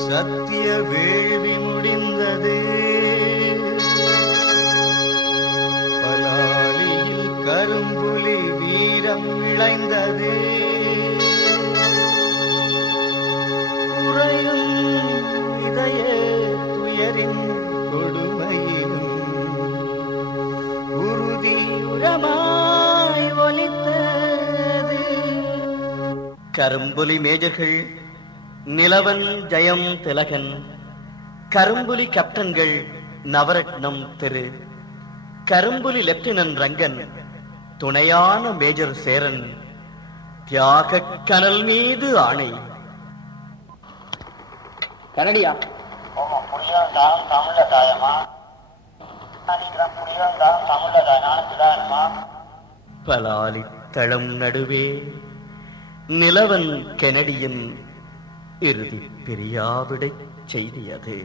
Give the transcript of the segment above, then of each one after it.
சத்திய வேள்வி முடிந்தது. பலாலியில் கரும்புலி வீரம் விளைந்தது. குறையும் இதய துயரின் கொடுமையிலும் உறுதி உரமாய் ஒலித்தது. கரும்புலி மேஜர்கள் நிலவன் ஜெயம் திலகன், கரும்புலி கேப்டன்கள் நவரத்னம் திரு, கரும்புலி லெப்டினன்ட் ரங்கன், துணையான மேஜர் சேரன், தியாக கனல் மீது ஆணை. கனடியா பலாலி தளம் நடுவே நிலவன் கெனடியின் இறுதி பிரியாவிடை செய்தியது.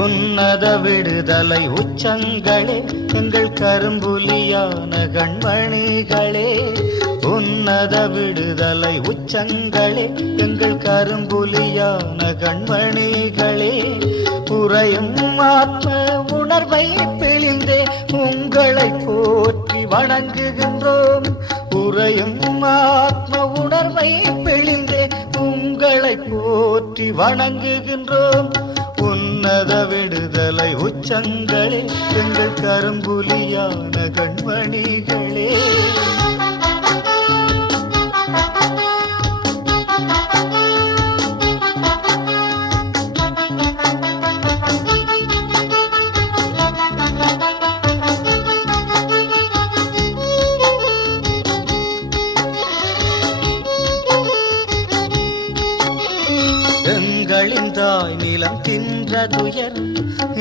உன்னத விடுதலை உச்சங்களே எங்கள் கரும்புலியான கண்மணிகளே, உன்னத விடுதலை உச்சங்களே எங்கள் கரும்புலியான கண்மணிகளே, புறையும் ஆத்ம உணர்வை பிழிந்தே உங்களை போற்றி வணங்குகின்றோம். புறையும் ஆத்ம உணர்வை பிழிந்தே உங்களை போற்றி வணங்குகின்றோம். உன்னத விடுதலை உச்சங்களே எங்கள் கரும்புலியான கண்மணிகளே. எங்களின் தாய் நிலம் தின்ற துயர்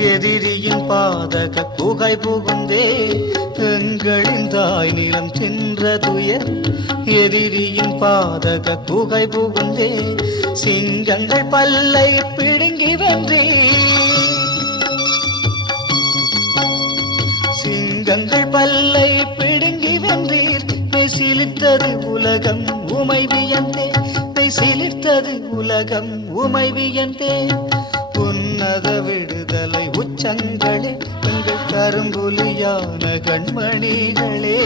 எதிரியின் பாதக குகை புகுந்தே, எங்களின் தாய் நிலம் தின்ற துயர் எதிரியின் பாதக குகை புகுந்தே, சிங்கங்கள் பல்லை பிடுங்கி வென்றே, சிங்கங்கள் பல்லை பிடுங்கி வென்றீர். சிலிர்த்தது உலகம் உமை வியந்தே, சிலிர்த்தது உலகம் உமை வியந்தே. உன்னத விடுதலை உச்சங்களே எங்கள் கரும்புலியான கண்மணிகளே.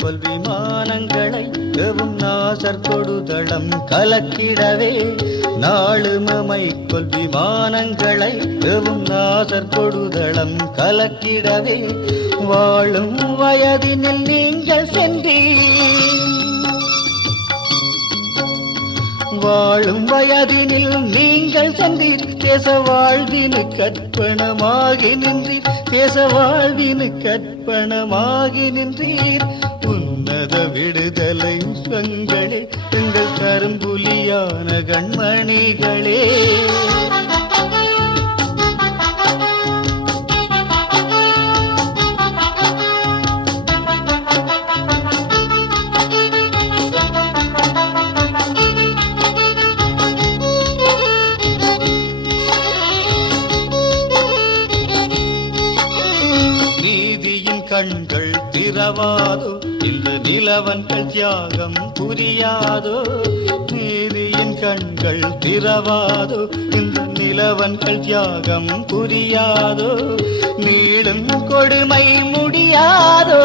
கொல் விமானங்களை எவும் நாசர் கொடுதளம் கலக்கிடவே, நாளுமமை கொல் விமானங்களை எவும் நாசர் கொடுதளம் கலக்கிடவே, வாழும் வயதினில் நீங்கள் சென்றீர், வாழும் வயதினில் நீங்கள் சென்றீர். தேச வாழ்வினு கற்பனமாகி நின்றீர், தேச வாழ்வினு கற்பனமாகி நின்றீர். உன்னத விடுதலை உச்சங்களே எங்கள் கரும்புலியான கண்மணிகளே. கண்கள் திறவாதோ இந்த நிலவன்கள் தியாகம் புரியாதோ, நீதியின் கண்கள் திறவாதோ இந்த நிலவன்கள் தியாகம் புரியாதோ, நீளும் கொடுமை முடியாதோ,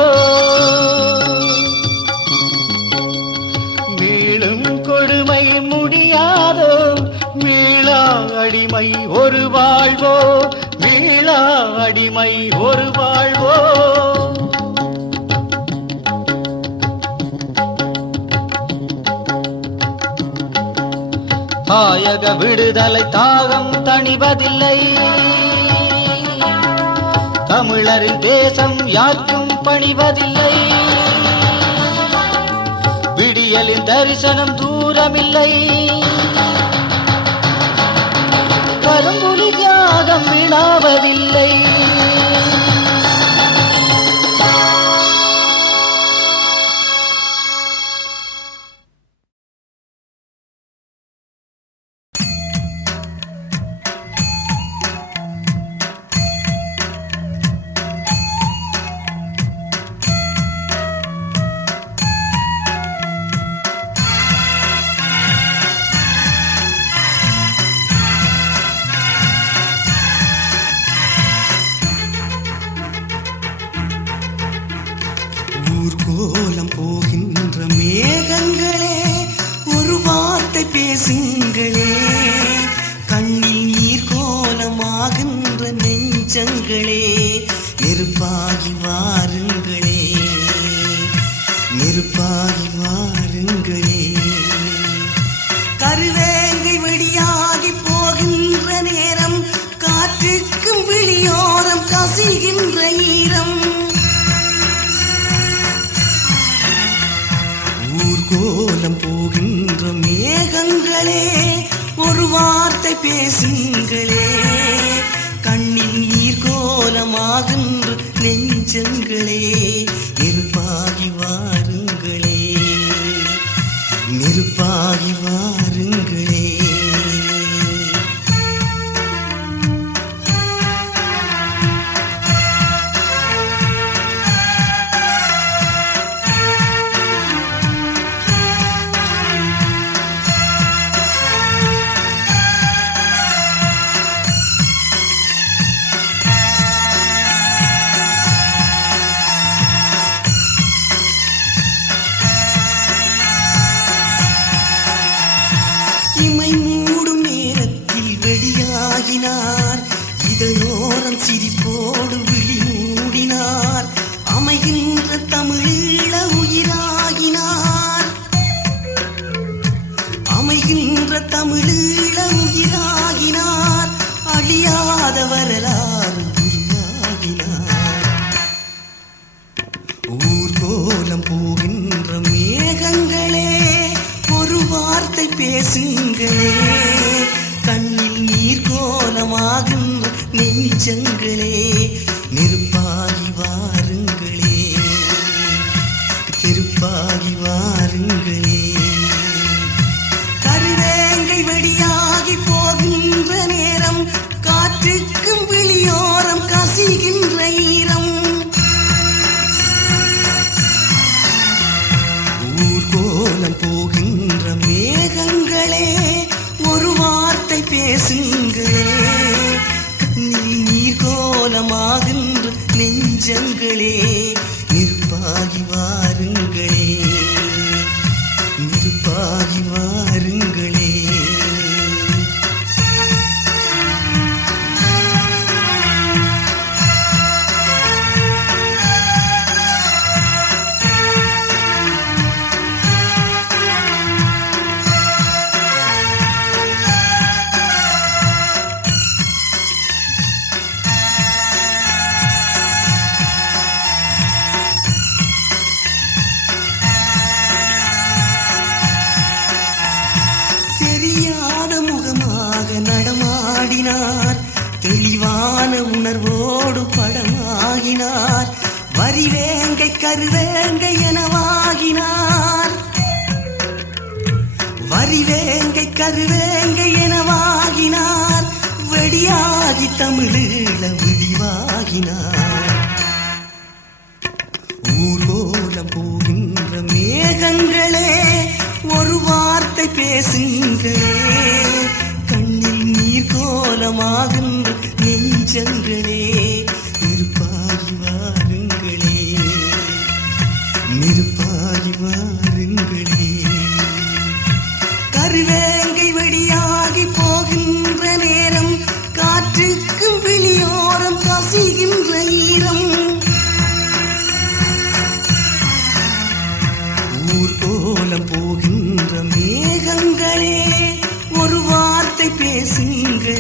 மீளும் கொடுமை முடியாதோ, மீளா அடிமை ஒரு வாழ்வோ, மீளா அடிமை ஒரு வாழ்வோ. தாயக விடுதலை தாகம் தணிவதில்லை, தமிழரின் தேசம் யாருக்கும் பணிவதில்லை. விடியலின் தரிசனம் தூரமில்லை. கரும்புலி தியாகம் வீணாவதில்லை. ஊர்கோலம் போகின்ற மேகங்களே, ஒரு வார்த்தை பேசுங்களே. கண்ணில் நீர் கோலமாகின்ற நெஞ்சங்களே, நெருப்பாகி வாருங்களே, நெருப்பாகி வாருங்களே. கருவேங்கை வெடியாகி போகின்ற நேரம், காற்றுக்கும் விழியோரம் கசிகின்ற ஈரம். ஊர்கோலம் போகின்ற மேகங்களே, ஒரு வார்த்தை பேசுங்களே. கண்ணில் நீர் கோலமாகின்ற நெஞ்சங்களே, நெருப்பாகி வாருங்களே, நெருப்பாகி வாருங்களே. இமை மூடும் நேரத்தில் வெடியாகினார், இதழோரம் சிரிப்போடு விழி மூடினார். அமைகின்ற தமிழீழ உயிராகினார், அமைகின்ற தமிழீழ உயிராகினார். அழியாத வரலாறு உருவாகினார். ஊர்கோலம் போகின்ற மேகங்களே, ஒரு வார்த்தை பேசுங்களே. கண்ணில் நீர் கோலமாகின்ற நெஞ்சங்களே, நெருப்பாகி வாருங்களே, நெருப்பாகி வாருங்களே. கருவேங்கை வெடியாகி போகின்ற நேரம், காற்றுக்கும் விழியோரம் கசிகின்ற ஈரம். ஊர்கோலம் போகின்ற மேகங்களே, ஒரு வார்த்தை பேசுங்களே. கண்ணில் நீர் கோலமாகின்ற நெஞ்சங்களே, நெருப்பாகி வாருங்களே, நெருப்பாகி வாருங்களே. தெரியாத முகமாக நடமாடினார், தெளிவான உணர்வோடு படமாகினார். வரிவேங்கை கருவேங்கை எனவாகினார், வரிவேங்கை கருவேங்கை எனவாகினார். வெடியாகி தமிழீழ விடிவாகினார். ஊர்கோலம் போகின்ற மேகங்களே, ஒரு வார்த்தை பேசுங்களே. கண்ணில் நீர் கோலமாகின்ற நெஞ்சங்களே, நெருப்பாகி வாருங்களே, நெருப்பாகி வாருங்களே. கருவேங்கை வெடியாகி போகின்ற நேரம், காற்றுக்கும் விழியோரம் கசிகின்ற ஈரம். ஊர்கோலம் போகின்ற மேகங்களே, ஒரு வார்த்தை பேசுங்களே.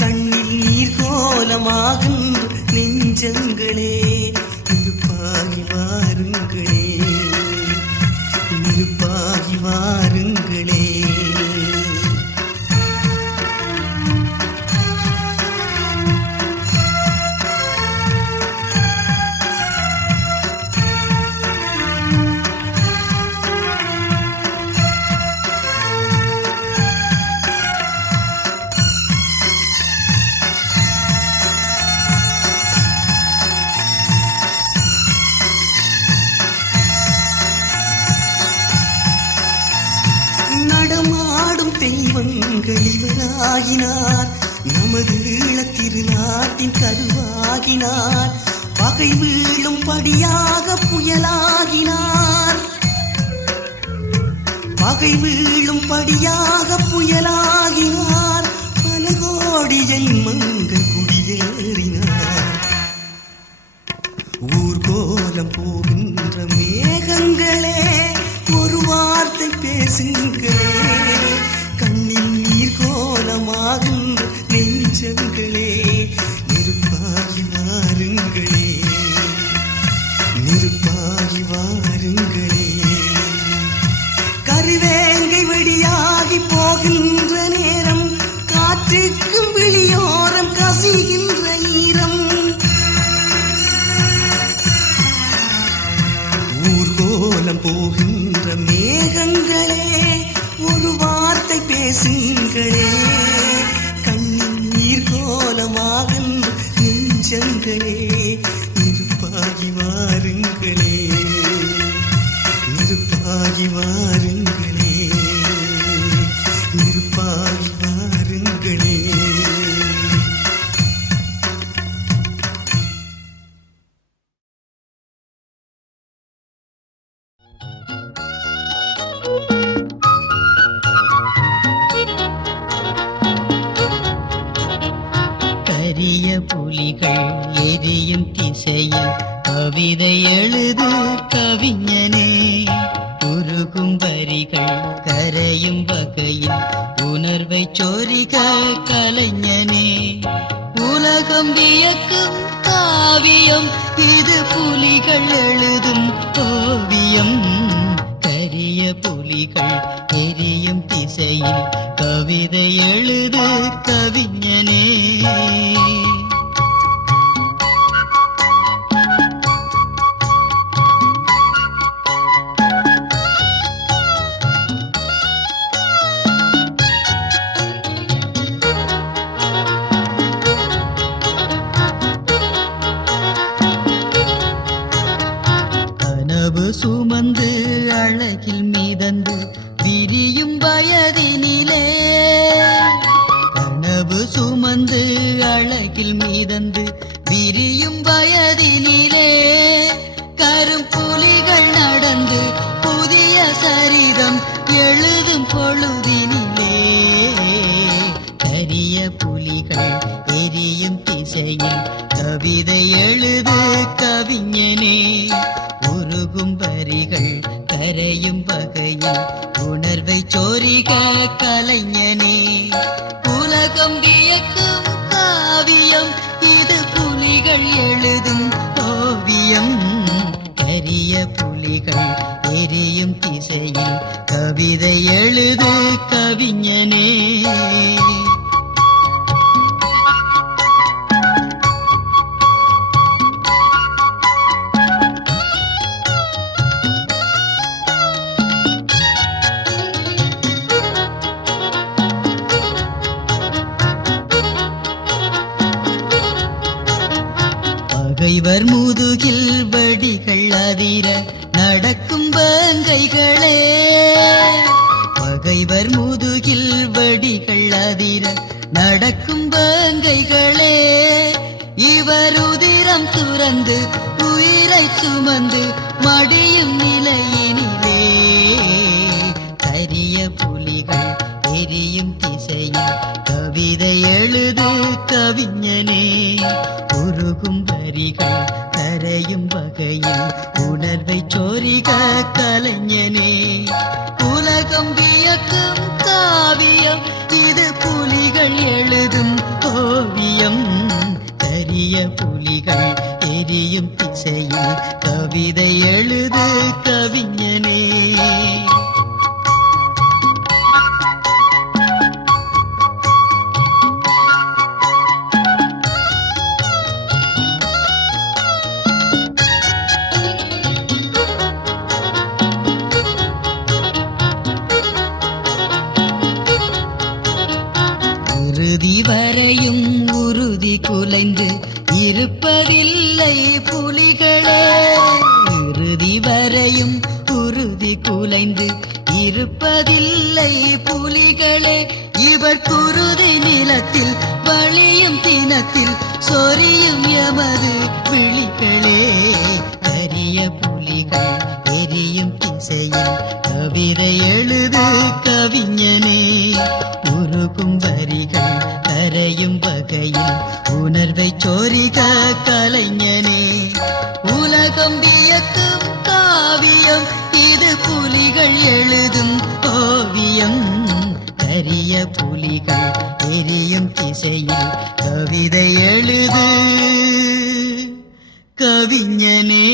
கண்ணில் நீர் கோலமாகின்ற நெஞ்சங்களே இருப்பாகி வாருங்களே, இருப்பாகி வாருங்களே. நடமாடும் தெய்வங்கள் இவராகினார், நமது ஈழத்திருநாட்டின் கருவாகினார். பகை வீழும் படியாக புயலாகினார், பகை வீழும் படியாக புயலாகினார். பல கோடி ஜென்மங்கள் குடியேறினார். ஊர்கோலம் போகின்ற மேகங்களே ஒரு வார்த்தை பேசுங்களே, கண்ணில் நீர் கோலமாகின்ற நெஞ்சங்களே நெருப்பாகி வாருங்களே, நெருப்பாகி வாருங்களே. கருவேங்கை வெடியாகி போகின்ற நேரம், காற்றுக்கும் விழியோரம் கசிகின்ற ஈரம். ஊர்கோலம் போகின்ற மேகங்களே ஒரு வார்த்தை பேசுங்களே, கண்ணில் நீர் கோலமாகின்ற நெஞ்சங்களே நெருப்பாகி வாருங்களே, நெருப்பாகி வாருங்களே, நெருப்பாகி வாருங்களே. கரிய புலிகள் எரியும் திசையில் கவிதை எழுது கவிஞனே, உருகும் வரிகள் கரையும் வகையில் உணர்வை சொரிக கலைஞனே. உலகம் வியக்கும் காவியம் இது புலிகள் எழுதும் ஓவியம். கரிய புலிகள் எரியும் திசையில் கவிதை எழுது கவிஞனே. கனவு சுமந்து அழகில் மிதந்து விரியும் வயதினிலே, கனவு சுமந்து அழகில் மிதந்து விரியும் வயதினிலே, கரும்புலிகள் நடந்து புதிய சரிதம் எழுதும் பொழுதினிலே. கரிய புலிகள் எரியும் திசையில் கவிதை எழுது கவிஞனே, உருகும் வரிகள் கரையும் வகையில் உணர்வை சொரிக கலைஞனே. உலகம் வியக்கும் காவியம் இது புலிகள் எழுதும் ஓவியம். கரிய புலிகள் எரியும் திசையில் கவிதை எழுது கவிஞனே. பகைவர் முதுகில் வடிகள் அதிர நடக்கும் வேங்கைகளே, பகைவர் முதுகில் வடிகள் அதிர நடக்கும் வேங்கைகளே. இவர் உதிரம் துறந்து உயிரை சுமந்து மடியும் நிலையினிலே. கரிய புலிகள் எரியும் திசையில் கவிதை எழுது கவிஞனே, உருகும் வரிகள் கரையும் வகையில் உணர்வை சொரிக கலைஞனே. உலகம் வியக்கும் காவியம் இது புலிகள் எழுதும் ஓவியம். கரிய புலிகள் எரியும் திசையில் கவிதை எழுது கவிஞனே. இறுதி வரையும் உறுதி குலைந்து இருப்பதில்லை புலிகளே. இறுதி வரையும் உறுதி குலைந்து இருப்பதில்லை புலிகளே. இவர் குருதி நிலத்தில் வழியும் தினத்தில் சொரியும் எமது விழிகளே. கரிய புலிகள் எரியும் திசையில் கவிதை எழுது கவிஞனே. உருகும் வரிகள் கரையும் வகையில் உணர்வை சோரிக கலைஞனே. உலகம் வியக்கும் காவியம் இது புலிகள் எழுதும் ஓவியம். கரிய புலிகள் எரியும் திசையில் கவிதை எழுது கவிஞனே.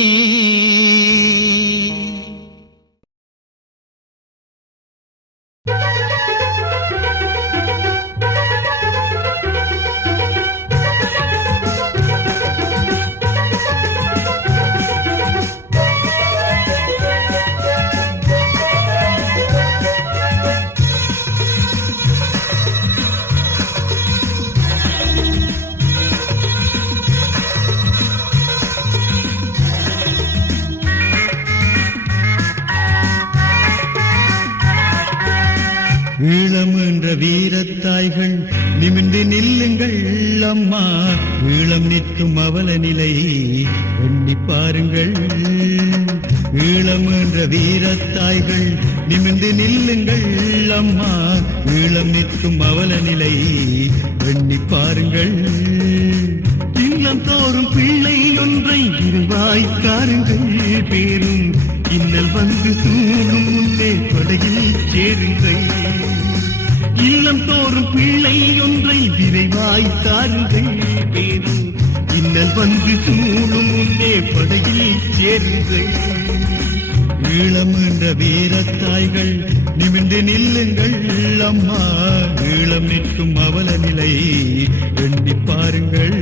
ஈழம் என்ற வீரத்தாய்கள் நிமிர்ந்து நில்லுங்கள் அம்மா. ஈழம் நிற்கும் அவல நிலை எண்ணி பாருங்கள். ஈழம் என்ற வீரத்தாய்கள் நிமிர்ந்து நில்லுங்கள் அம்மா. ஈழம் நிற்கும் அவல நிலை எண்ணி பாருங்கள். இல்லம் தோறும் பிள்ளை ஒன்றை இருவாய்க்காருங்கள் பேரும் இன்னல் வந்து சூழும் முன்னே படகில் சேருங்கள். இல்லம் தோறும் பிள்ளை ஒன்றை விரைவாய் தாருங்கள் பேரும் இன்னல் வந்து சூழும் முன்னே படகில் சேருங்கள். ஈழம் என்ற வீரத்தாய்கள் நிமிர்ந்து நில்லுங்கள் அம்மா. ஈழம் நிற்கும் அவல நிலை எண்ணி பாருங்கள்.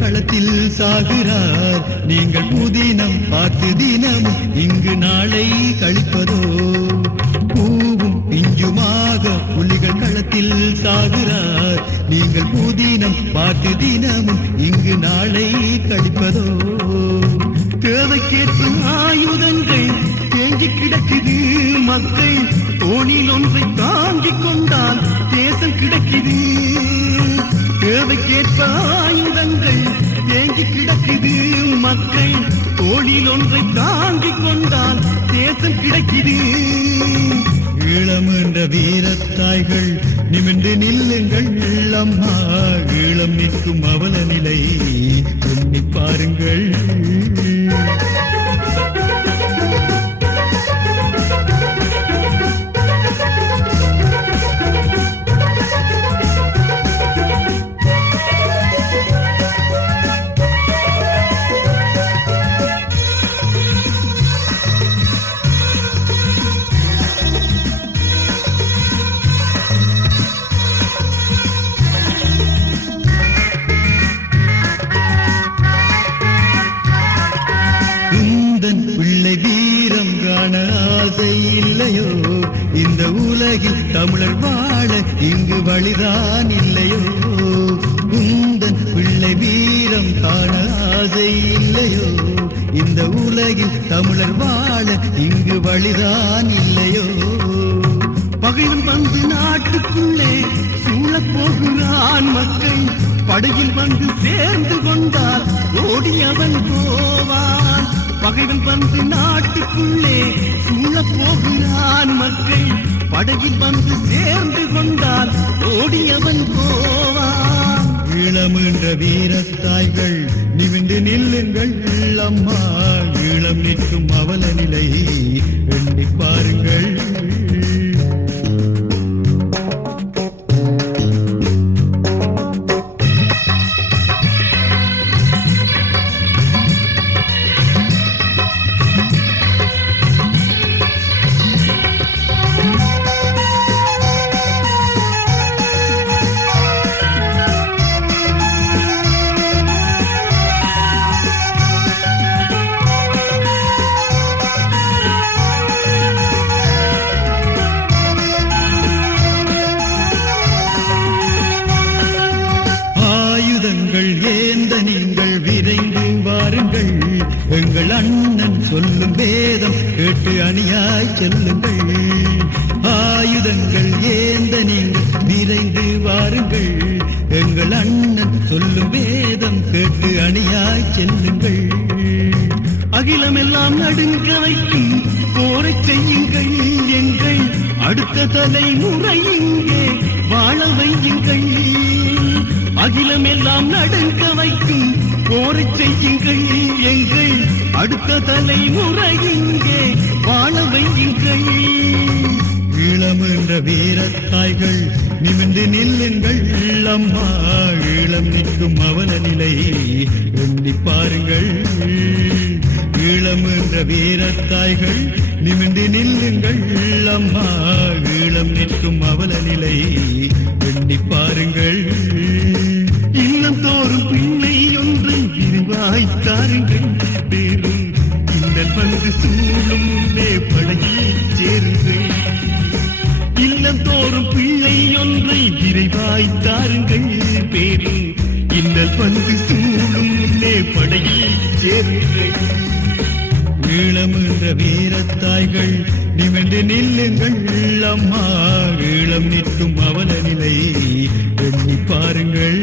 களத்தில் சாகிறார். நீங்கள் புதினம் பார்த்து தினமும் இங்கு நாளை கழிப்பதோ. பூவும் பிஞ்சுமாக புலிகள் களத்தில் சாகிறார். நீங்கள் புதினம் பார்த்து தினமும் இங்கு நாளை கழிப்பதோ. தேவைக்கேற்ற ஆயுதங்கள் தேங்கி கிடக்குது மக்கள். தோணில் ஒன்றை தாங்கிக் கொண்டால் தேசம் கிடக்குது. தேவைக்கேற்ப ஆயுதங்கள் தேங்கி கிடக்குது மக்கள். தோளில் ஒன்றை தாங்கிக் கொண்டால் தேசம் கிடைக்குது. ஈழம் என்ற வீரத்தாய்கள் நிமிர்ந்து நில்லுங்கள் அம்மா. ஈழம் நிற்கும் அவல நிலை எண்ணி பாருங்கள். தமிழர் வாழ இங்கு வழிதான் இல்லையோ. உந்தன் பிள்ளை வீரம் காண ஆசை இல்லையோ. இந்த உலகில் தமிழர் வாழ இங்கு வழிதான் இல்லையோ. பகைவன் வந்து நாட்டுக்குள்ளே சூழப் போகிறான் மக்கள் படகில் வந்து சேர்ந்து கொண்டால் ஓடி அவன் போவான். பகைவன் வந்து நாட்டுக்குள்ளே சூழப் போகிறான் மக்கள் படகில் வந்து சேர்ந்து கொண்டால் ஓடி அவன் போவான். ஈழமென்ற வீரத்தாய்கள் நிமிந்து நில்லுங்கள் அம்மா, ஈழம் நிற்கும் அவல நிலை எண்ணி பாருங்கள். எங்கள் அண்ணன் சொல்லும் வேதம் கேட்டு அணியாய் செல்லுங்கள். ஆயுதங்கள் ஏந்த நீங்கள் விரைந்து வாருங்கள். எங்கள் அண்ணன் சொல்லும் வேதம் கேட்டு அணியாய் செல்லுங்கள். அகிலமெல்லாம் நடுங்க வைக்கும் போரை செய்யுங்கள். எங்கள் அடுத்த தலைமுறை இங்கே வாழ வையுங்கள். அகிலமெல்லாம் நடுங்க வைக்கும் போரை செய்யுங்கள். எங்கள் அடுத்த தலைமுறை இங்கே வாழ வையுங்கள். ஈழம் என்ற வீரத்தாய்கள் நிமிர்ந்து நில்லுங்கள் அம்மா, ஈழம் நிற்கும் அவல நிலை எண்ணி பாருங்கள். ஈழம் என்ற வீரத்தாய்கள் நிமிர்ந்து நில்லுங்கள் அம்மா, ஈழம் நிற்கும் அவல நிலை எண்ணி பாருங்கள். இல்லம் தோறும் பிள்ளை ஒன்று விரிவாய் தாருங்கள். பேரும் இன்னல் வந்து சூழும் முன்னே படகில் சேருங்கள். இல்லம் தோறும் பிள்ளை ஒன்றை விரைவாய் தாருங்கள். பேரும் இன்னல் வந்து சூழும் முன்னே படகில் சேருங்கள். ஈழம் என்ற வீரத்தாய்கள் நிமிர்ந்து நில்லுங்கள் அம்மா, ஈழம் நிற்கும் அவல நிலை எண்ணி பாருங்கள்.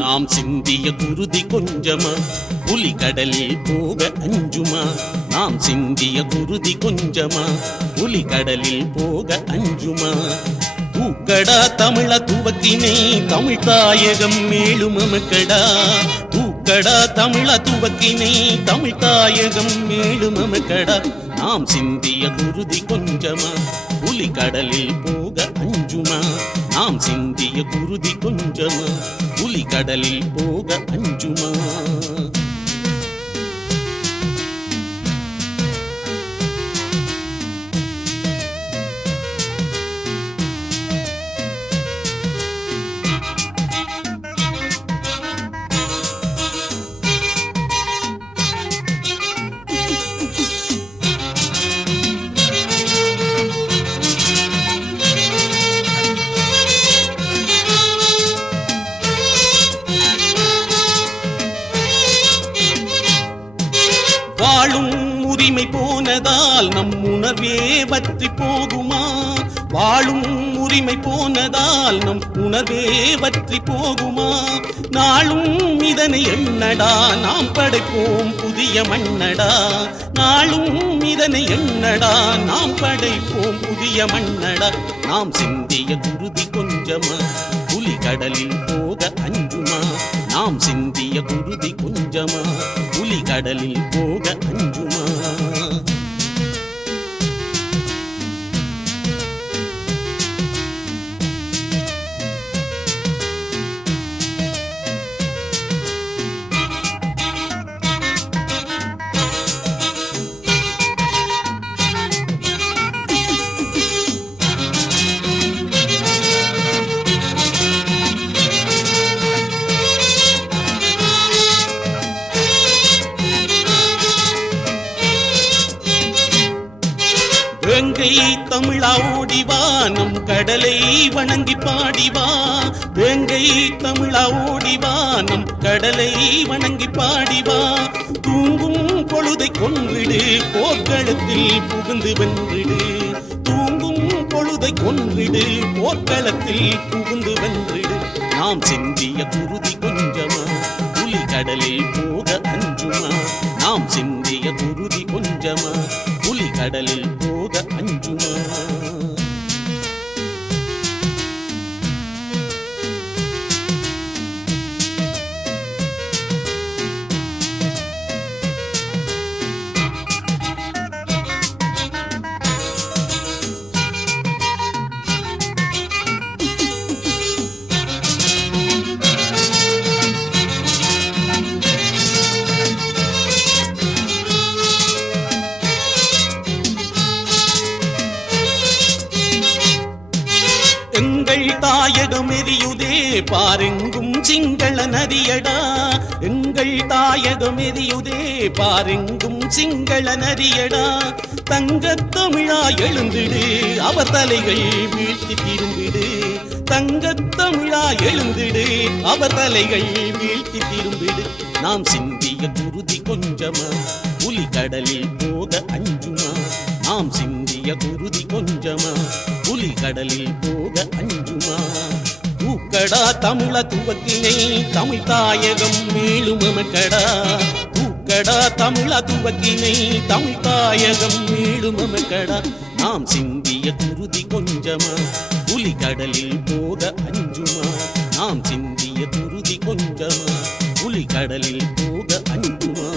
நாம் சிந்திய குருதி கொஞ்சமா புலிகடலில் போக அஞ்சுமா? நாம் சிந்திய குருதி கொஞ்சமா புலிகடலில் போக அஞ்சுமா? தூக்கடா தமிழ துவக்கினை தமிழ் தாயகம் மேலும் அமக்கடா. தூக்கடா தமிழ துவக்கினை தமிழ் தாயகம் மேலும் அமக்கடா. நாம் சிந்திய குருதி கொஞ்சமா புலிகடலில் போக அஞ்சுமா? நாம் சிந்திய குருதி கொஞ்சமா புலிகடலில் போக அஞ்சுமா? வாழும் உரிமை போனதால் நம் உணர்வே வற்றி போகுமா? வாழும் உரிமை போனதால் நம் உணர்வே வற்றி போகுமா? நாளும் இதனை எண்ணடா, நாம் படைப்போம் புதிய மண்ணடா. நாளும் இதனை எண்ணடா, நாம் படைப்போம் புதிய மண்ணடா. நாம் சிந்திய குருதி கொஞ்சமா, புலி கடலில் போக அஞ்சுமா? நாம் சிந்திய குருதி கொஞ்சமா, புலி கடலில் போக அஞ்சுமா? வேங்கை தமிழா ஓடிவா, நம் கடலை வணங்கி பாடிவா. வேங்கை தமிழா ஓடிவா, நம் கடலை வணங்கி பாடிவா. தூங்கும் பொழுதை கொன்றிடு, போர்க்களத்தில் புகுந்து வென்றிடு. தூங்கும் பொழுதை கொன்றிடு, போர்க்களத்தில் புகுந்து வென்றிடு. நாம் சிந்திய குருதி கொஞ்சமா, புலி கடலில் போக அஞ்சுமா? நாம் சிந்திய குருதி கொஞ்சமா, புலி கடலில் போக அஞ்சுமா? எங்கள் தாயகம் எரியுதே, பாரெங்கும் சிங்கள நதியடா. எங்கள் தாயகம் எரியுதே, பாரெங்கும் சிங்கள நதியடா. தங்கத் தமிழா எழுந்திடு, அவர் தலைகள் வீழ்த்தி திரும்பிடு. தங்கத் தமிழா எழுந்திடு, அவர் தலைகள் வீழ்த்தி திரும்பிடு. நாம் சிந்திய குருதி கொஞ்சமா, புலி கடலில் போக அஞ்சுமா? நாம் சிந்திய குருதி கொஞ்சமா, புலி கடலில் போக அஞ்சுமா? தூக்கடா தமிழ துவக்கினை, தமிழ் தாயகம் மேலும் எமக்கடா. தூக்கடா தமிழ துவக்கினை, தமிழ் தாயகம் மேலும் எமக்கடா. நாம் சிந்திய குருதி கொஞ்சமா, புலி கடலில் போக அஞ்சுமா? நாம் சிந்திய குருதி கொஞ்சமா, புலி கடலில் போக அஞ்சுமா?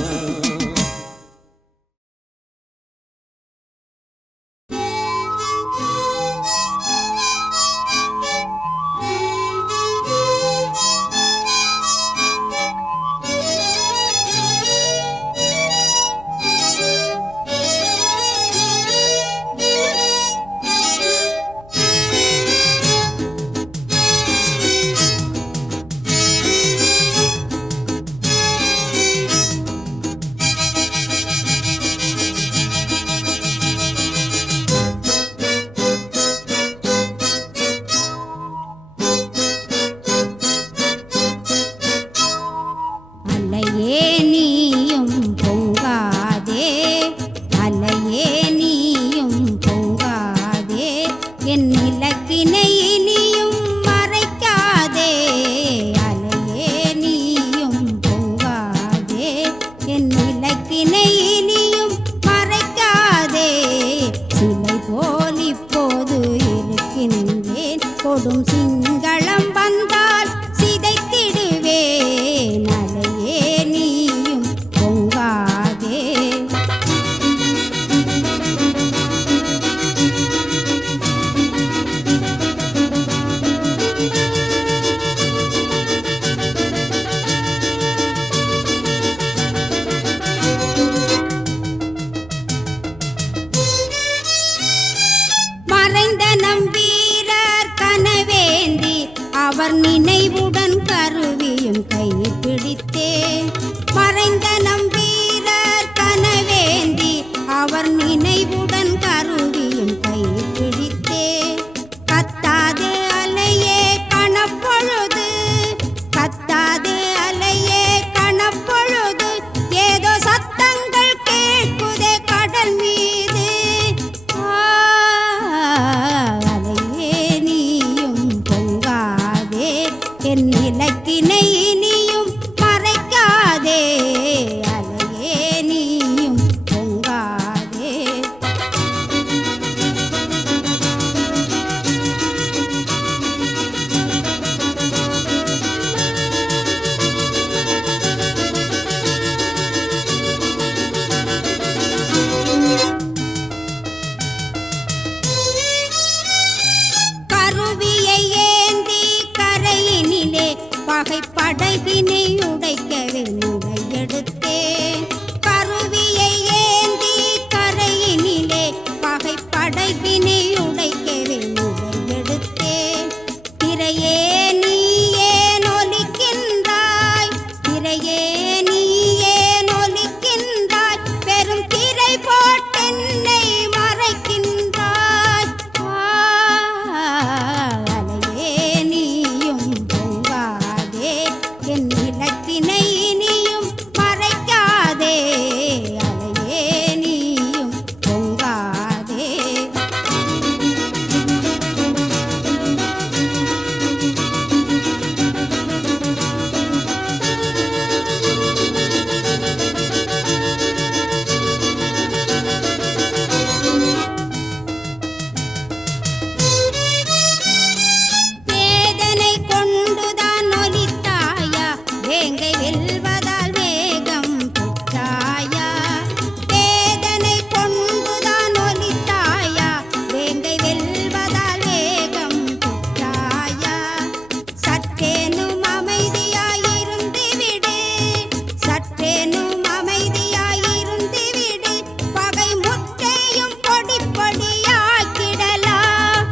நீயும் அமைதியாயிருந்து விடு பகை முற்றையும் பொடி பொடியாக்கிடலாம்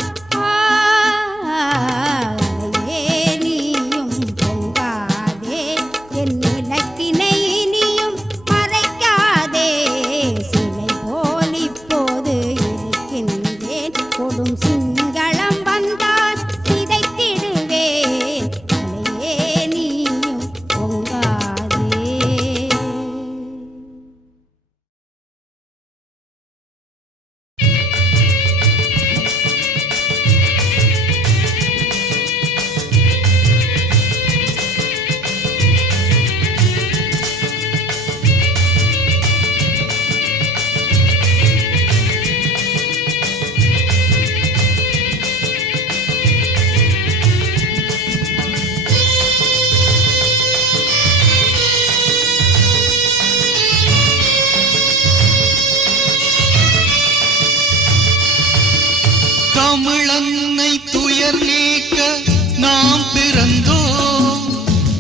நீயும் பொங்காதே என் இலக்கினை இனியும் மறைக்காதே சிலை போல் இப்போது இருக்கின்றேன் கொடும் சிங்களம் வந்தால் சிதைத்திடுவேன் அலையே நீயும் பொங்காதே. தமிழன்னை துயர் நீக்க நாம் பிறந்தோம்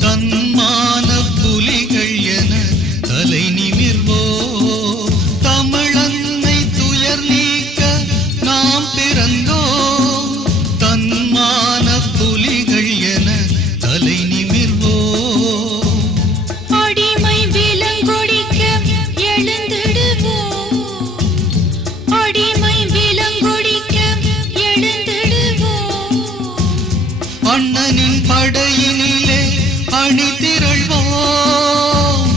தன்மான புலிகள் என தலை நிமிர்வோம் தமிழன்னை துயர் நீக்க நாம் பிறந்தோம் தன்மான புலிகள் என தலை நிமிர்வோம் அடிமை விலங்கொடிக்க எழுந்திடுவோம் அடிமை விலங்கொடிக்க எழுந்திடுவோம் அண்ணனின் படையினிலே அணி திரள்வோம்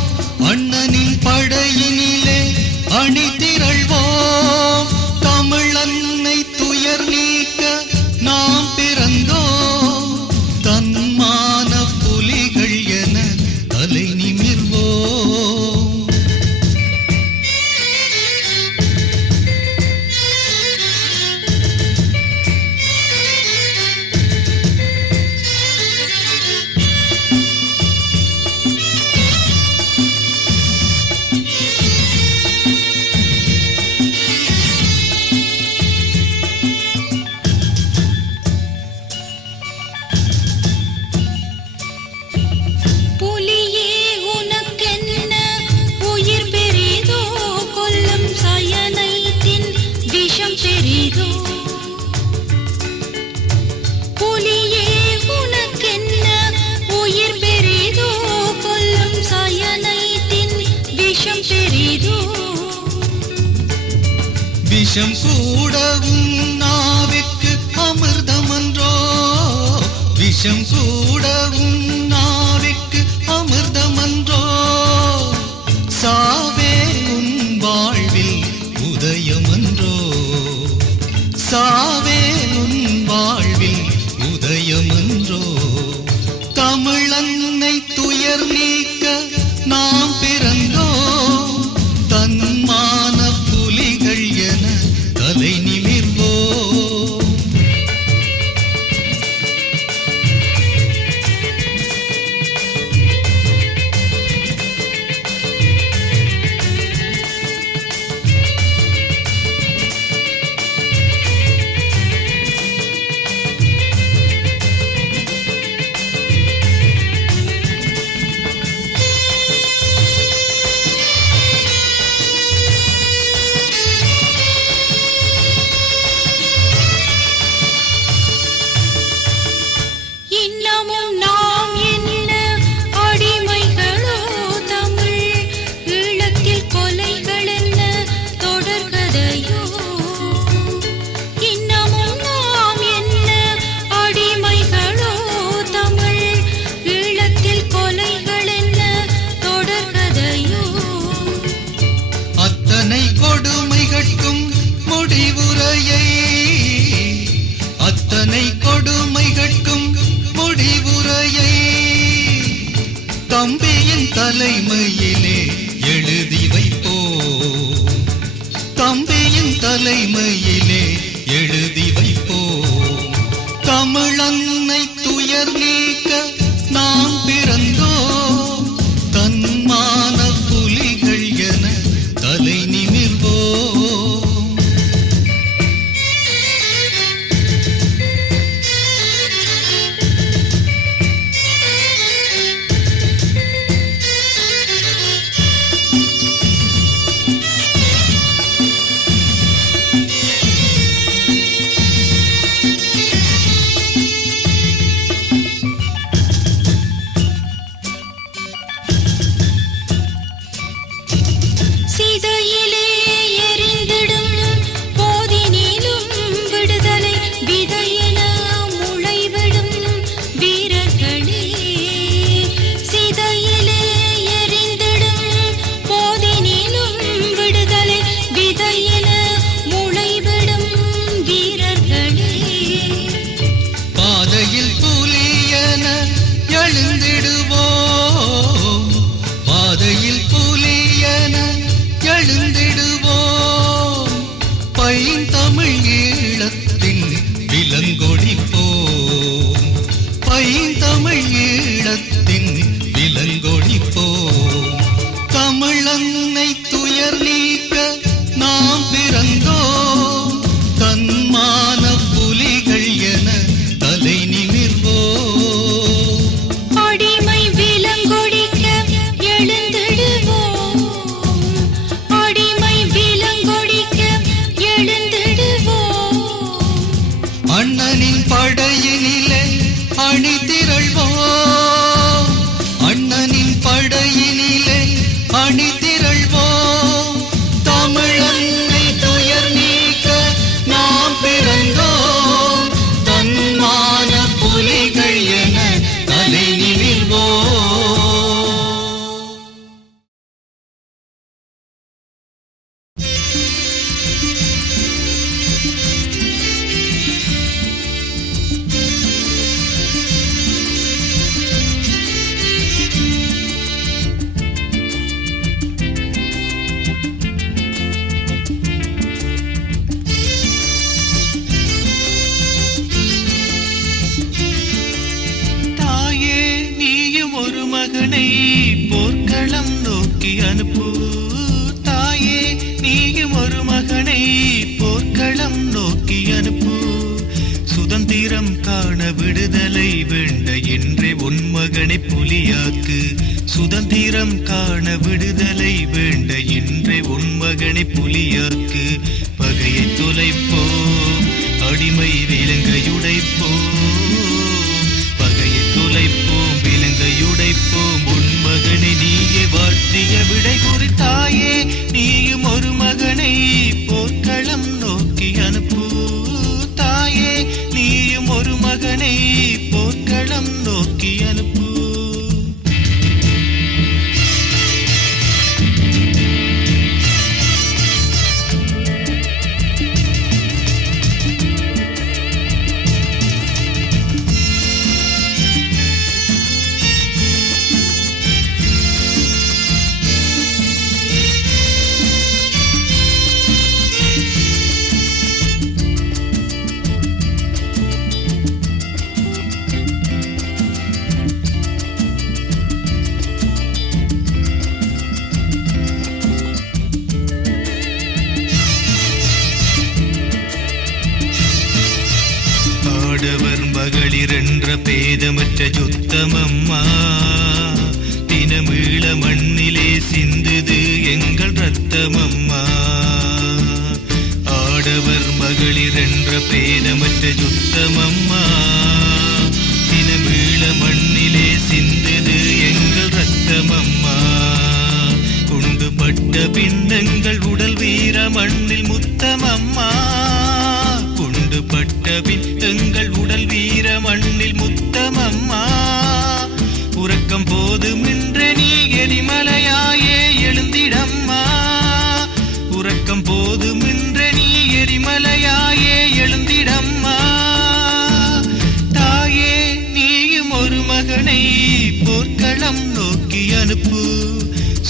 அண்ணனின் படையினிலே அணி திரள்வோம் தமிழன்னை துயர் நீக்க நாம் பிறந்தோம் தன்மான புலிகள் என தலை நிமிர்வோம் புலியே உனக்கென்ன உயிர் பெரிதோ கொல்லும் சயனைத்தின் விஷம் பெரிதோ புலியே உனக்கென்ன உயிர் பெரிதோ கொல்லும் சயனைத்தின் விஷம் பெரிதோ விஷம் கூட உன்னாவிற்கு அமிர்தமன்றோ விஷம் கூட உன்னாவிற்கு அமிர்தமன்றோ சாவே உன் வாழ்வில் உதயமன்றோ சாவே உன் வாழ்வில் உதயமன்றோ தமிழன்னை துயர் நீக்க நாம் பிறந்தோம் தன்மான புலிகள் என தலை நிமிர்வோம் சிதையிலே எரிந்திடும் போதினிலும் விடுதலை விதையென முளைவிடும் வீரர்களே. சிதையிலே எரிந்திடும் போதினிலும் விடுதலை விதையென முளைவிடும் வீரர்களே. பாதையில் புலியன எழுந்திடுவோம், பாதையில் புலியன எழுந்திடுவோம். பைந்தமிழ் ஈழத்தின் விலங்கொடிப்போம், பைந்தமிழ் ஈழத்தின் விலங்கொடிப்போம். தமிழன்னை துயர் நீக்க நாம் பிறந்தோம், தன்மான புலிகள் என தலை நிமிர்வோம். அடிமை விலங்கொடிக்க எழுந்திடுவோம், அடிமை விலங்கொடிக்க எழுந்திடுவோம். அண்ணனின் படையினிலே அணி திரள்வோம், அண்ணனின் படையினிலே அணி திரள்வோம். தமிழன்னை துயர் நீக்க நாம் பிறந்தோம், தன்மான புலிகள் என தலை நிமிர்வோம். தாயே நீயும் ஒரு மகனை போர்க்களம் நோக்கி அனுப்பு, தாயே நீயும் ஒரு மகனை போர்க்களம் நோக்கி அனுப்பு. சுதந்திரம் காண விடுதலை வேண்ட என்றே உன் மகனை புலியாக்கு, சுதந்திரம் காண விடுதலை வேண்ட என்றே உன் மகனை புலியாக்கு. பகையை தொலைப்போம், அடிமை விலங்கையுடைப்போம், பகையை தொலைப்போம், விலங்கையுடைப்போம். உன் மகனை நீயே வாழ்த்திய விடை குறித்தாயே நீயும் ஒரு மகனை போர்க்களம் நோக்கி அனுப்பு, தாயே நீயும் ஒரு மகனை போர்க்களம் நோக்கி அனுப்பு. ஆடவர் மகளிர் என்ற பேதமற்ற சுத்தமம்மா, தினமீள மண்ணிலே சிந்துது எங்கள் ரத்தமம்மா. ஆடவர் மகளிர் என்ற பேதமற்ற சுத்தமம்மா, தினமீள மண்ணிலே சிந்துது எங்கள் ரத்தமம்மா. குண்டு பட்ட பின்னங்கள் உடல் வீர மண்ணில் முத்தமம்மா, குண்டு பட்ட பின்னங்கள் உடல் வீர மண்ணில் முத்தமம்மா. உறக்கம் போதுமின்ற நீ எரிமலையாயே எழுந்திடம்மா, உறக்கம் போதுமின்ற நீ எரிமலையாயே எழுந்திடம்மா. தாயே நீயும் ஒரு மகனை போர்க்களம் நோக்கி அனுப்பு,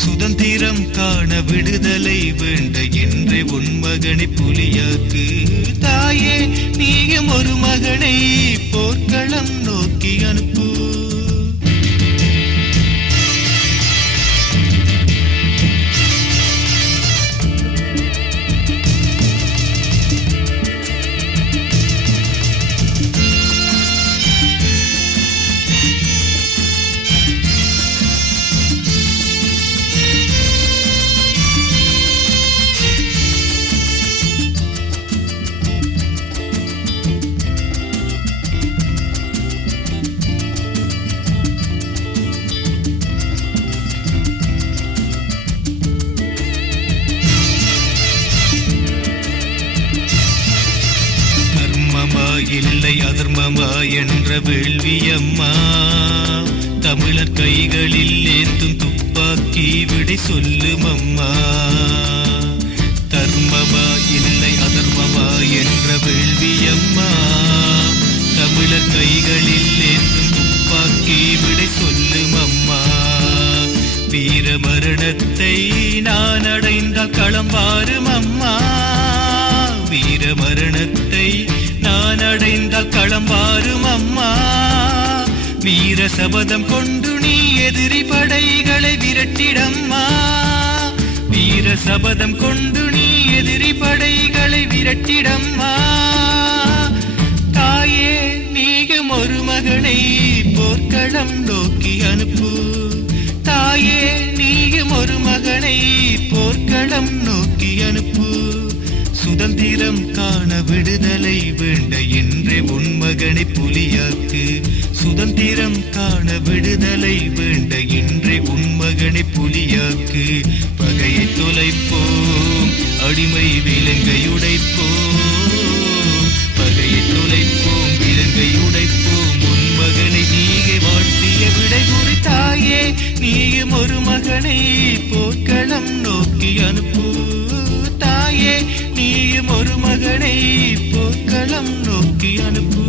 சுதந்திரம் காண விடுதலை வேண்ட என்றே உன் மகனை புலியாக்கு. தாயே நீயும் ஒரு மகனை போர்க்களம் நோக்கி அனுப்பு. இல்லை அதர்மமா என்ற வேள்வியம்மா தமிழர் கைகளில் ஏந்தும் துப்பாக்கி விடை சொல்லும் அம்மா தர்மமா இல்லை அதர்மமா என்ற வேள்வியம்மா தமிழர் கைகளில் ஏந்தும் துப்பாக்கி விடை சொல்லும் அம்மா வீர மரணத்தை நான் அடைந்தால் களம் வாரும் அம்மா வீர மரணத்தை நான் அடைந்தால் களம் வாரும் அம்மா வீர சபதம் கொண்டு நீ எதிரி படைகளை விரட்டிடம்மா வீர சபதம் கொண்டு நீ எதிரி படைகளை விரட்டிடம்மா தாயே நீயும் ஒரு மகனை போர்க்களம் நோக்கி அனுப்பு தாயே நீயும் ஒரு மகனை போர்க்களம் நோக்கி அனுப்பு சுதந்திரம் காண விடுதலை வேண்ட என்றே உன் மகனை புலியாக்கு சுதந்திரம் காண விடுதலை வேண்ட என்றே உன் மகனை புலியாக்கு பகையை தொலைப்போம் அடிமை விலங்கை உடைப்போம் பகையை தொலைப்போம் விலங்கை உடைப்போம் உன் மகனை நீகை வாழ்த்திய விடை குறித்தாயே நீயும் ஒரு மகனை போர்க்களம் நோக்கி அனுப்பு தாயே நீயும் ஒரு மகனை போர்க்களம் நோக்கி அனுப்பு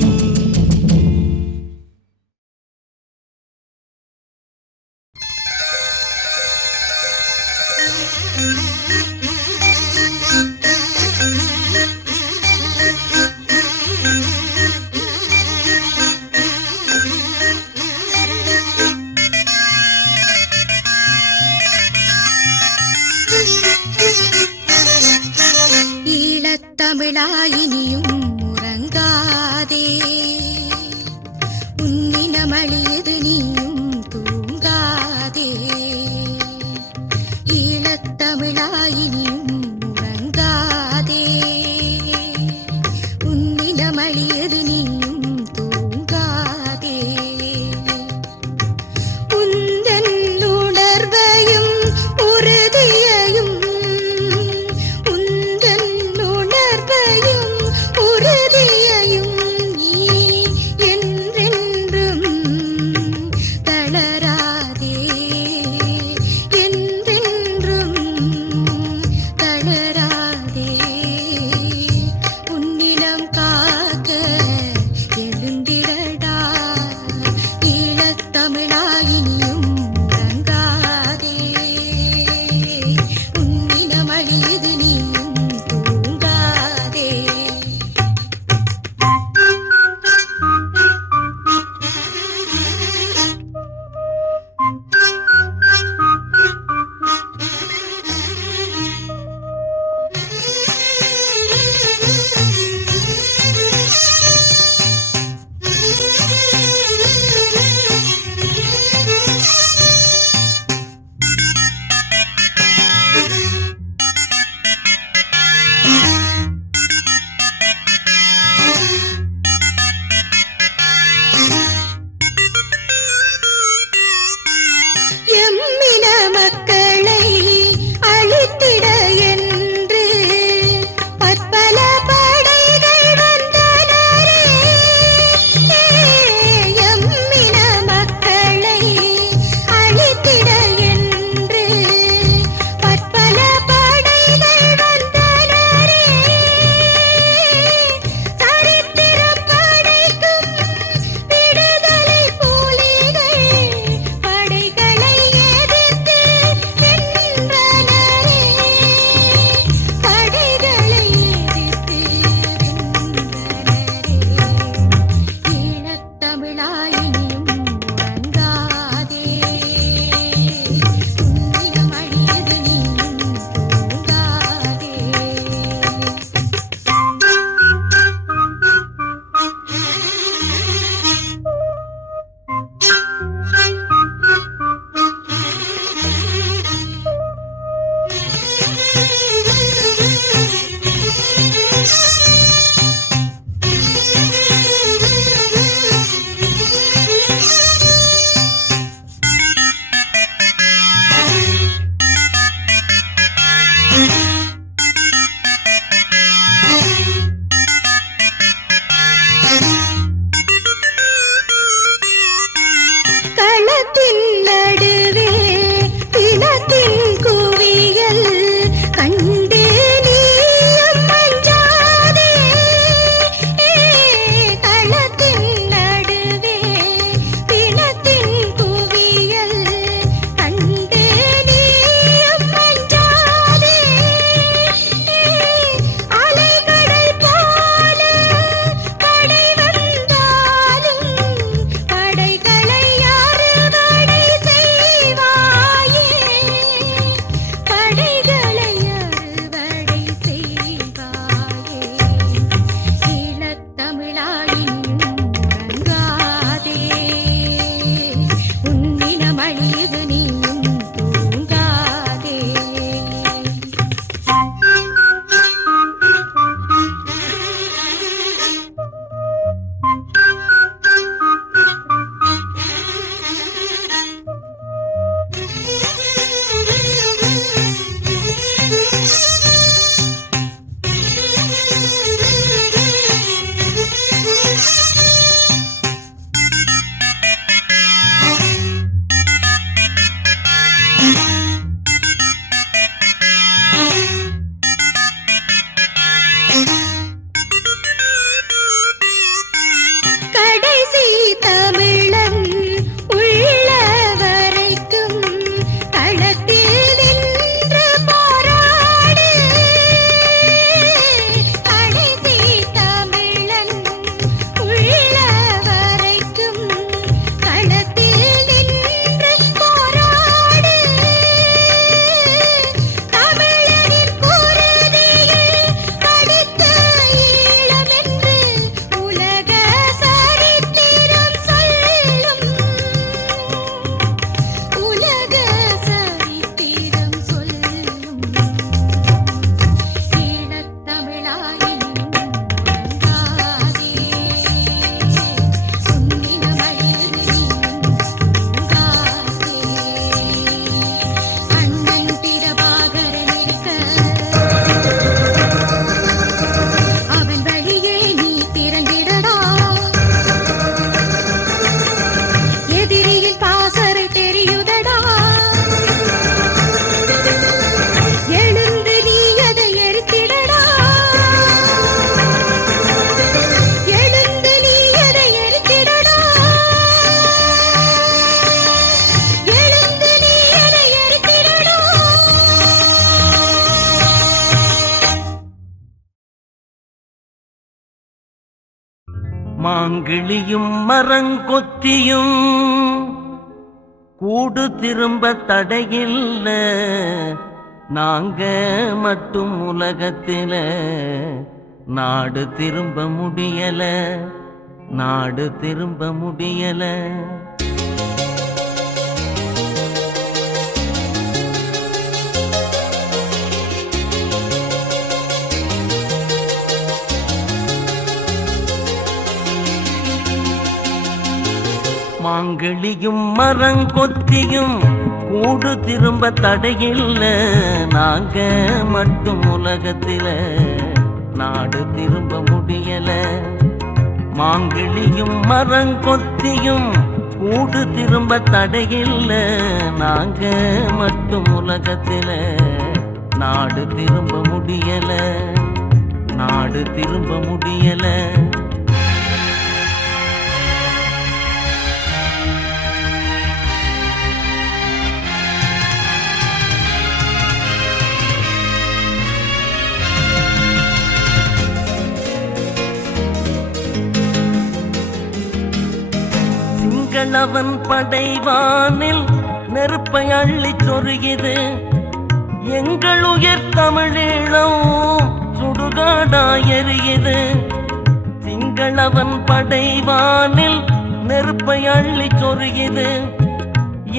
ஈழத்தமிழாயினியும் உறங்காதே உன்னினமழியது நீயும் தூங்காதே ஈழத்தமிழாயினியும் உறங்காதே உன்னினமழியது நீயும் தூங்காதே உந்தன் உணர்வையும் உறுதியையும் கடைசி தமிழன் உள்ள வரைக்கும் களத்தில் நின்று போராடு. கடைசி தமிழன் உள்ள வரைக்கும் களத்தில் நின்று போராடு. தமிழரின் குருதியில் படித்த ஈழமென்று உலக சரித்திரம் சொல்லும். உலக சரித்திரம் சொல்லும். ஈழத்தமிழாயினும் உறங்காதே. உன்னினமழியது உறங்காதே. அண்ணன் பிரபாகரன் இருக்க அவன் வழியே நீ திறந்திடடா. எதிரியின் பாசறை தெரியுதடா. எழுந்து நீ அதை எரித்திடடா. எழுந்து நீ அதை எரித்திடடா. எழுந்து நீ அதை எரித்திடடா. மாங்கிளியும் மரங்கொத்தியும் கூடு திரும்ப தடையில்ல, நாங்க மட்டும் உலகத்தில நாடு திரும்ப முடியல, நாடு திரும்ப முடியல. மாங்கிளியும் மரங்கொத்தியும் கூடு திரும்ப தடையில்ல, நாங்க மட்டும் உலகத்தில நாடு திரும்ப முடியல. மாங்கிளியும் மரங்கொத்தியும் கூடு திரும்ப தடையில்ல, நாங்க மட்டும் உலகத்தில நாடு திரும்ப முடியல, நாடு திரும்ப முடியல. சிங்களவன் படைவானில் நெருப்பை அள்ளி சொருகிது, எங்கள் உயர் தமிழீழம் சுடுகாடாயறியது. சிங்களவன் படைவானில் நெருப்பை அள்ளி சொருகிது,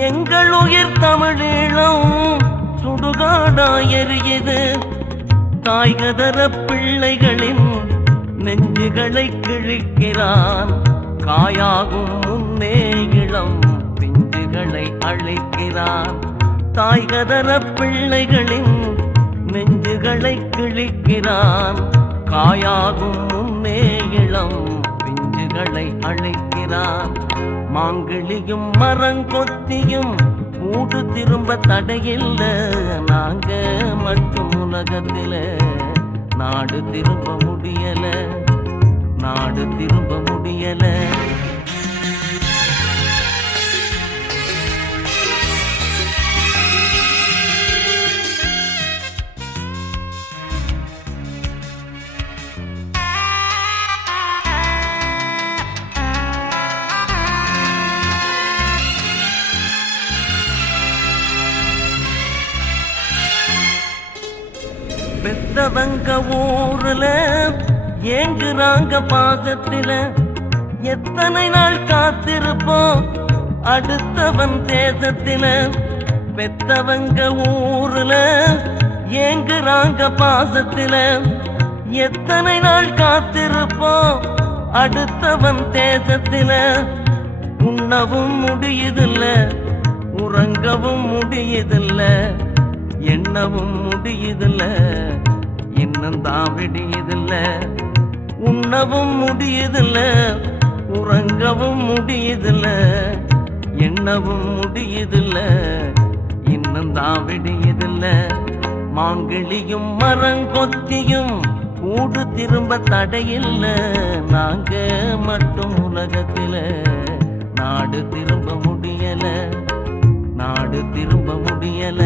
எங்கள் உயிர் தமிழீழம் சுடுகாடாயறியது. தாய்கதர பிள்ளைகளின் நெஞ்சுகளை கிழிக்கிறான், காயாகும் முன்னே இளம் பிஞ்சுகளை அழைக்கிறான். தாய்கதர பிள்ளைகளின் நெஞ்சுகளை கிழிக்கிறான், காயாகும் முன்னே இளம் பிஞ்சுகளை அழைக்கிறான். மாங்கிளியும் மரங்கொத்தியும் கூடு திரும்ப தடையில்ல, நாங்க மட்டும் உலகத்தில நாடு திரும்ப முடியல, நாடு திரும்ப முடியல. பெத்தவங்க ஊருல ஏங்குறாங்க பாசத்தில, எத்தனை நாள் காத்திருப்போம் அடுத்தவன் தேசத்தில. பெத்தவங்க ஊருல ஏங்குறாங்க பாசத்தில, எத்தனை நாள் காத்திருப்போம் அடுத்தவன் தேசத்தில. உண்ணவும் முடியுதில்ல, உறங்கவும் முடியுதில்ல, எண்ணவும் முடியுதில்ல, இன்னும் தான் விடியுதில்ல. உண்ணவும் முடியுதில்ல, உறங்கவும் முடியுதில்ல, எண்ணவும் முடியுதில்ல, இன்னும் தான் விடியுதில்ல. மாங்கிளியும் மரங்கொத்தியும் கூடு திரும்ப தடையில்ல நாங்க மட்டும் உலகத்தில நாடு திரும்ப முடியல நாடு திரும்ப முடியல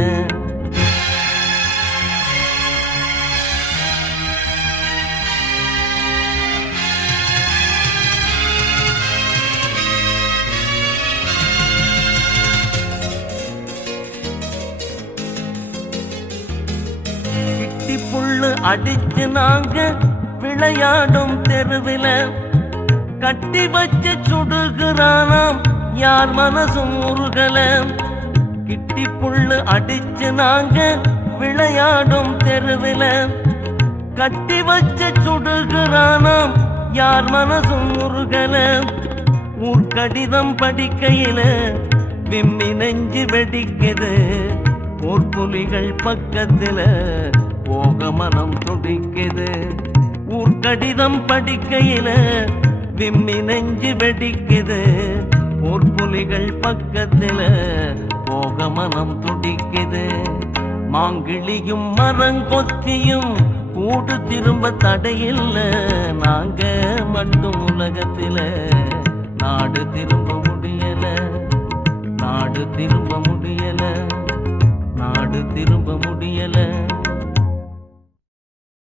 புல்லு அடிச்சு நாங்க விளையாடும் தெருவில கட்டி வச்சு சுடுகிறானாம் யார் மனசும் உருகல கிட்டி புல்லு அடிச்சு நாங்க விளையாடும் தெருவில கட்டி வச்சு சுடுகிறானாம் யார் மனசும் உருகல ஊர்க்கடிதம் படிக்கையில விம்மி நெஞ்சு வெடிக்குது போர்ப்புலிகள் பக்கத்துல போக மனம் துடிக்குது ஊர்க்கடிதம் படிக்கையில விம்மி நெஞ்சு வெடிக்குது போர்ப்புலிகள் பக்கத்துல போக மனம் துடிக்குது மாங்கிளியும் மரங்கொத்தியும் கூடு திரும்ப தடையில்ல நாங்க மட்டும் உலகத்தில நாடு திரும்ப முடியல நாடு திரும்ப முடியல நாடு திரும்ப முடியல